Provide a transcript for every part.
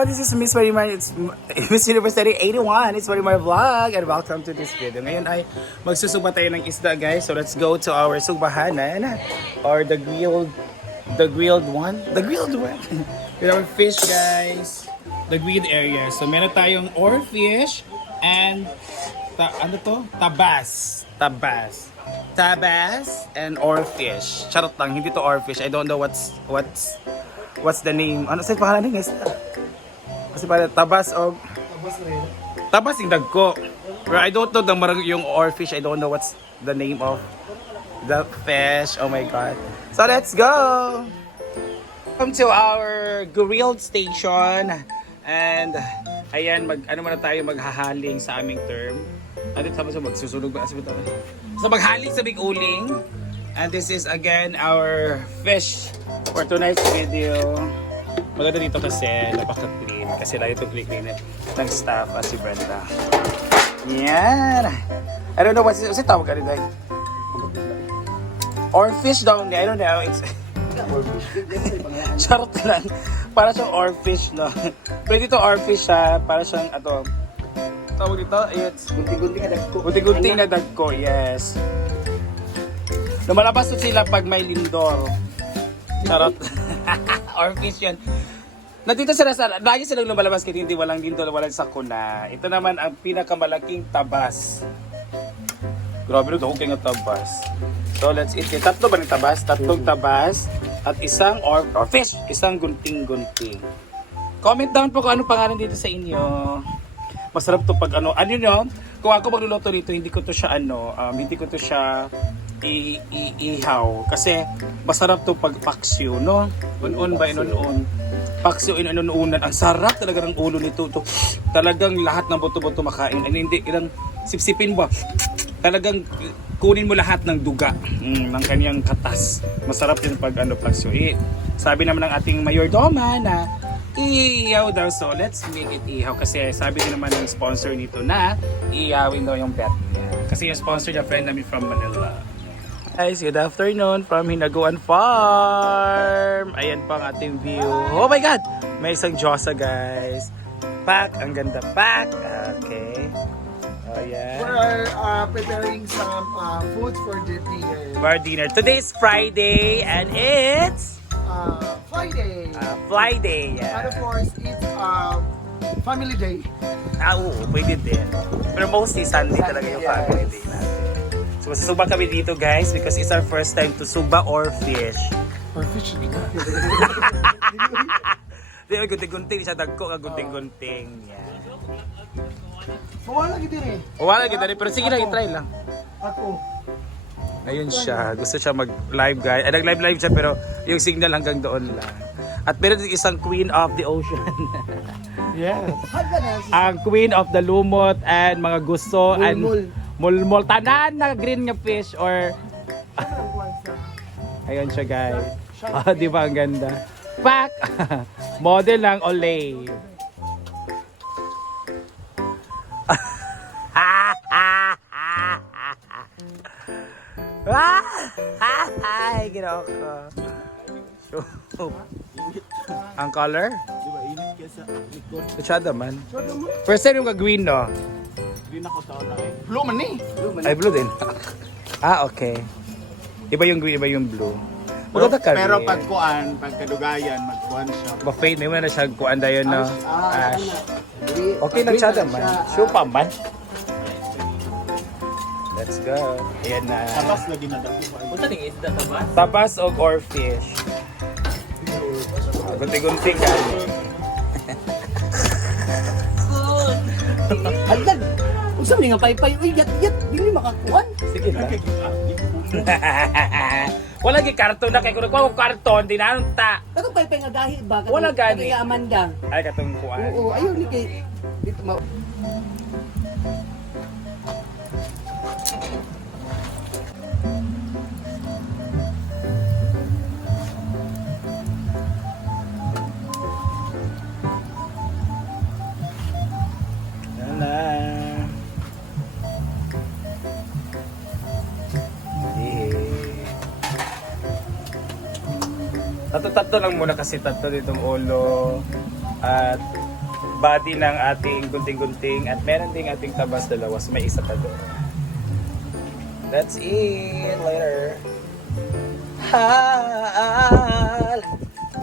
This is Miss Marimar, it's Miss University 81, it's Marimar Vlog, and welcome to this video. Ngayon ay magsusuba tayo ng isda guys, so let's go to our subahanan, or the grilled, the grilled one, the grilled one. With our fish guys, the grilled area. So meron tayong or fish, and, ta, ano to? Tabas. Tabas. Tabas and or fish. Charot lang, hindi to or fish. I don't know what's, what's, what's the name. Ano sa pangalan ng isda? Kasi para tabas o tabas yung dagko. Pero I don't know the marag yung or fish. I don't know what's the name of the fish. Oh my god. So let's go. Welcome to our grilled station. And ayan, mag ano muna tayo maghahaling sa aming term. Ano sabi sa magsusunog ba? Sabi tayo. So maghaling sa big uling. And this is again our fish for tonight's video. Maganda dito kasi napaka-clean. Kasi lagi itong clean ng staff at si Brenda. Yan. I don't know what's it, what's it tawag ka rin like? Or fish down there. I don't know. It's Charot lang. Para siyang orfish, no? Pwede ito orfish siya. Para siyang, ato, tawag dito, it's Gunting-gunting na dagko. Gunting-gunting na dagko, yes. Lumalabas to sila pag may lindor. Charot. Or fish yan. Nandito sila sa, lagi silang lumalabas kasi hindi walang lindor, walang sakuna. Ito naman ang pinakamalaking tabas. Grabe rin, okay nga tabas. So let's eat it. Tatlo ba ng tabas? Tatlong tabas at isang or, or fish. Isang gunting-gunting. Comment down po kung ano pangalan dito sa inyo. Masarap to pag ano, ano nyo, kung ako magluluto dito, hindi ko to siya ano, um, hindi ko to siya i, i, ihaw. Kasi masarap to pag paksyo, no? Un-un ba, inun-un. Paksyo, inununan. Ang sarap talaga ng ulo nito. To. Talagang lahat ng buto-buto makain. Ano, hindi, ilang sipsipin ba? Talagang kunin mo lahat ng duga mm, ng kanyang katas. Masarap yun pag ano, paksyo. Eh, sabi naman ng ating mayordoma na iihaw daw. So, let's make it ihaw. Kasi sabi din naman ng sponsor nito na iihawin daw yung bet niya. Kasi yung sponsor niya, friend namin from Manila. Guys, good afternoon from Hinaguan Farm. Ayan pa ang ating view. Oh my God! May isang Diyosa, guys. Pack, ang ganda pack. Okay. Oh, yeah. We're uh, preparing some uh, food for the dinner. For dinner. Today is Friday and it's Uh, Friday. uh, Friday. And Yeah. of course, it's um, family day. Ah, oo, pwede din. Pero mostly Sunday talaga yung family day natin. So, masusuba kami dito guys because it's our first time to suba or fish. Or fish. Di ba, gunting-gunting siya dagko ka gunting-gunting. Lagi din eh. O, wala kita rin, pero sige lang, i-try lang. Ako. Ayun siya, gusto siya mag-live guys. Ay, nag-live-live siya pero yung signal hanggang doon lang. At meron din isang queen of the ocean. Yes. Ang queen of the lumot and mga gusto and Mulmul. mulmul tanan na green nga fish or ayun siya guys ah, di ba ang ganda pak model lang olay Ay, ginawa ko. Ang color? Di ba, init kesa likod. Kutsada man. First time yung ka-green, no? Green ako taon na eh. Blue man eh. Ay, blue din. ah, okay. Iba yung green, iba yung blue. Pero, Maganda ka pero rin. pag kuan, pag kadugayan, magkuhan siya. Buffet, may mga na siya kuan dayon, no? Ah, Ash. Green- Okay lang siya na man. siya. Show pa man. Let's go. Ayan na. Tapos lagi na dako pa. Tapas o or fish. Ah, Gunting-gunting ka. Hagdag! Kung saan nga paypay, uy, yat, yat, dili makakuan. Sige na. Wala gi karton na kay nagkuha ko karton, di na ta. Katong paypay nga dahil ba? Wala gani. Kaya Amanda. Ay katong kuan. Oo, ayaw ni kay... Dito ma... Tatlo-tatlo lang muna kasi tatlo ditong ulo. At body ng ating gunting-gunting at meron ding ating tabas dalawa. So may isa pa doon. That's it. Later. Hal.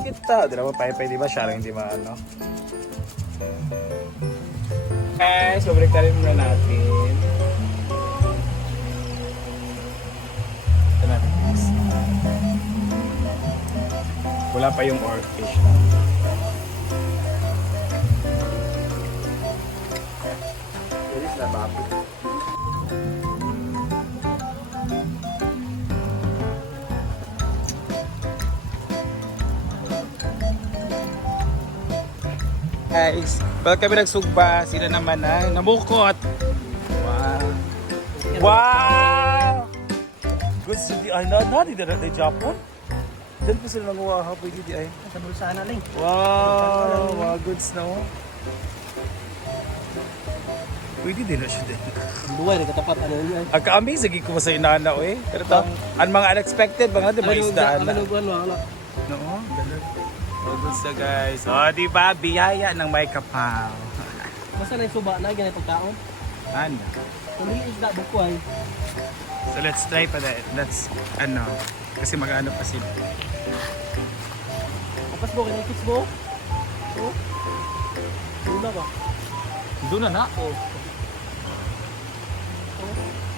Kita. Dalawa pa pa, di ba? Siya lang hindi maano. Guys, babalik na rin muna natin. Wala pa yung orfish na. Bilis na baboy. Guys, bakit kami nagsugba? Sila naman ay namukot. Wow. Wow! Good to di ay na na di na Diyan po sila nanguha ha pwede di ay. Sa bulsa na lang. Wow, wow goods na oh. Pwede din na siya din. Buhay, nagkatapat ano yun. Ang ka-amazing ko sa inana eh. Pero to, ang mga unexpected, mga di ba isdaan na. Ano buwan wala. Oo, dalag. Oh, goods na guys. Oh, di ba? Biyaya ng may kapaw. Basta na yung suba na, ganyan pagkaon. Ano? Kung hindi isda, bukway. So let's try pa that. Let's, ano, kasi mag-ano pa sila. Tapos mo, kanya kids mo. Oh. Luna ba? Doon na na. Oh.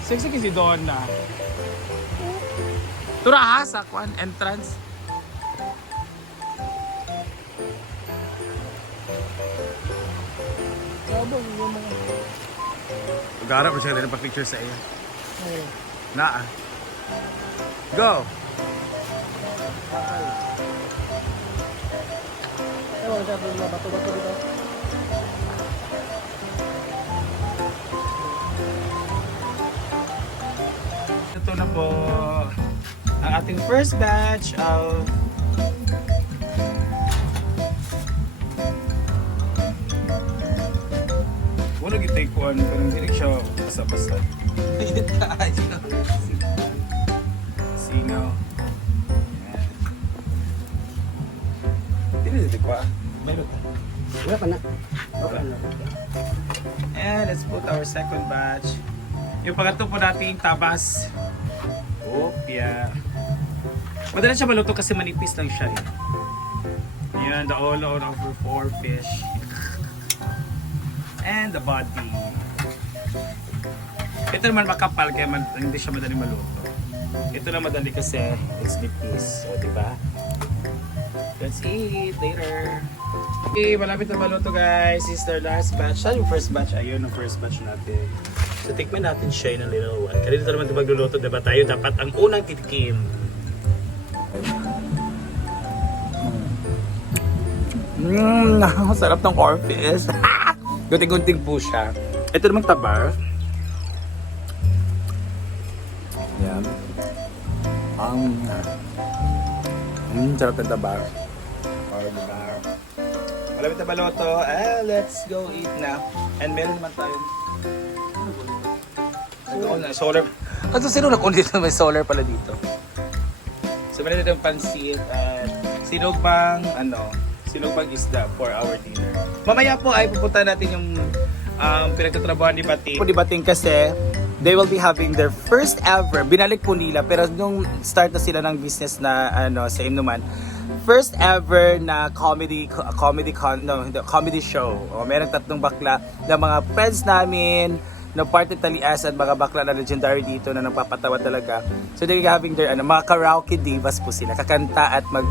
Sexy kasi doon na. Tura ha, sa kwan, entrance. Sabo, yung mga... Garap mo siya rin pa-picture sa iyo. Ay, Na ah. Go! Ewan, sabi mo, bato-bato dito. Ito na po ang ating first batch of Wala gitay ko ano, pero hindi siya. Sinaw. Ayan. Hindi na dito ko ah. Meron. Wala pa na. Wala. And let's put our second batch. Yung pangatlo po nating tabas. Opya. Madali siya maluto kasi manipis lang siya eh. Yan, the all out of our four fish. And the body. Ito naman makapal kaya man, hindi siya madali maluto. Ito na madali kasi it's nipis. O, di ba? Let's eat later. Okay, malapit na maluto guys. This is their last batch. Saan yung first batch? Ayun, ang first batch natin. So, tikman natin siya a little while. Kanina naman ito magluluto, diba tayo? Dapat ang unang titikim. Mmm, sarap ng cornfish. Gunting-gunting po siya. Ito namang tabar. Yan. Ang... Mmm, sarap ng tabar. Or diba? Malapit na baloto. Eh, let's go eat na. And meron naman tayo. Solar. solar. Ano sino nakundi na may solar pala dito? So meron dito yung pansit at sinugbang ano, sinugbang isda for our dinner. Mamaya po ay pupunta natin yung um, pinagtatrabahan ni Bating. Ni Bating kasi they will be having their first ever, binalik po nila pero nung start na sila ng business na ano sa Imnuman, first ever na comedy comedy con, no, comedy show. O, meron tatlong bakla na mga friends namin na part ng Talias at mga bakla na legendary dito na nagpapatawa talaga. So they're having their ano, mga karaoke divas po sila. Kakanta at mag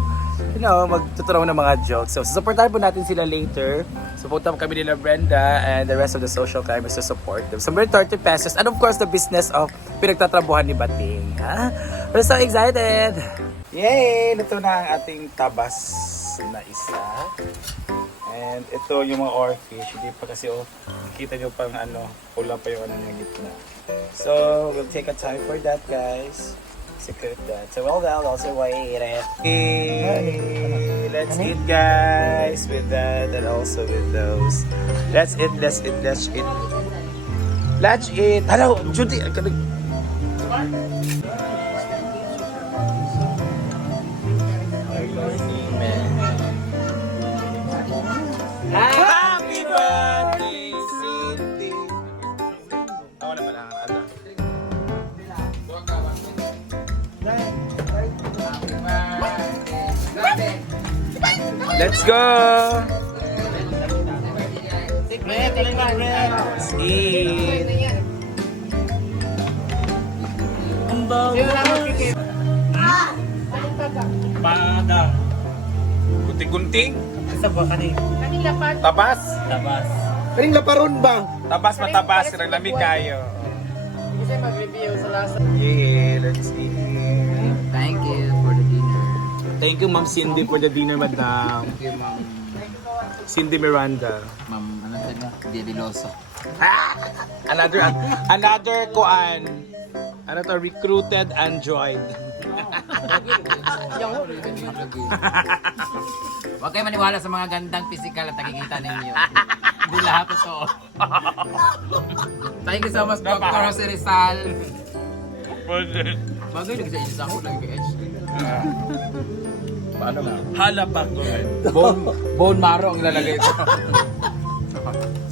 you know, magtuturo ng mga jokes. So, supportahan po natin sila later. Supportan po kami nila Brenda and the rest of the social climbers to support them. So, meron 30 pesos. And of course, the business of pinagtatrabuhan ni Bating. Ha? We're so excited! Yay! Ito na ang ating tabas na isa. And ito yung mga orfish. Hindi pa kasi, oh, kita nyo pang ano, pula pa yung ano ng gitna. So, we'll take a time for that, guys. Secret that. So, well, well, also wait it. Hey, let's eat, guys, with that and also with those. Let's eat, let's eat, let's eat. Let's eat. Hello, Judy. I Let's go! Red, red. Let's eat! Ang bawal. Padang. Gunting-gunting? Isa ba kanin? Tabas? Labas. Kaning laparon ba? Tabas matabas, lamig kayo. Kasi mag-review sa lasa. Yeah, let's eat. Thank you, Ma'am Cindy, for the dinner, madam. Thank you, Ma'am. Cindy Miranda. Ma'am, ano talaga? Diadiloso. Another, another kuan. Ano to, recruited android. Huwag kayo maniwala sa mga gandang physical at nakikita ninyo. Hindi lahat ito. Thank you so much, Dr. Jose Rizal. Bagay lagi sa isa ako Edge. Paano na? Hala pa ko. Bone, bone marrow ang lalagay ko.